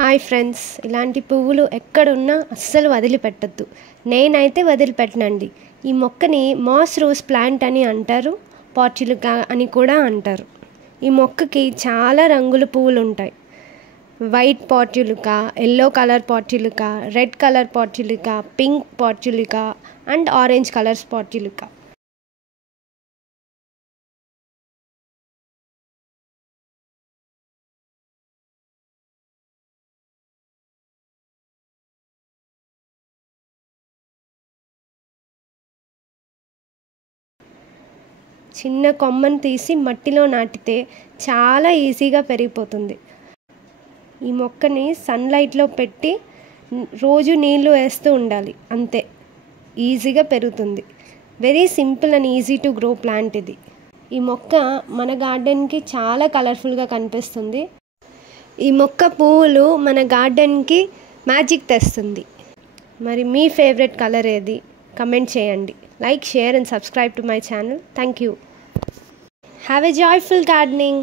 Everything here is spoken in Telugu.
హాయ్ ఫ్రెండ్స్, ఇలాంటి పువ్వులు ఎక్కడున్నా అస్సలు వదిలిపెట్టద్దు. నేనైతే వదిలిపెట్టనండి. ఈ మొక్కని మాస్ రోజ్ ప్లాంట్ అని అంటారు, పార్చులికా అని కూడా అంటారు. ఈ మొక్కకి చాలా రంగుల పువ్వులు ఉంటాయి. White portulaca, yellow colour portulaca, red colour portulaca, pink portulaca and orange colours portulaca. చిన్న కొమ్మను తీసి మట్టిలో నాటితే చాలా ఈజీగా పెరిగిపోతుంది. ఈ మొక్కని సన్లైట్లో పెట్టి రోజు నీళ్లు వేస్తూ ఉండాలి, అంతే. ఈజీగా పెరుగుతుంది. Very simple and easy to grow plant ఇది. ఈ మొక్క మన గార్డెన్కి చాలా కలర్ఫుల్గా కనిపిస్తుంది. ఈ మొక్క పువ్వులు మన గార్డెన్కి మ్యాజిక్ తెస్తుంది. మరి మీ ఫేవరెట్ కలర్ ఏది? కమెంట్ చేయండి. Like, share and subscribe to my channel. Thank you. Have a joyful gardening.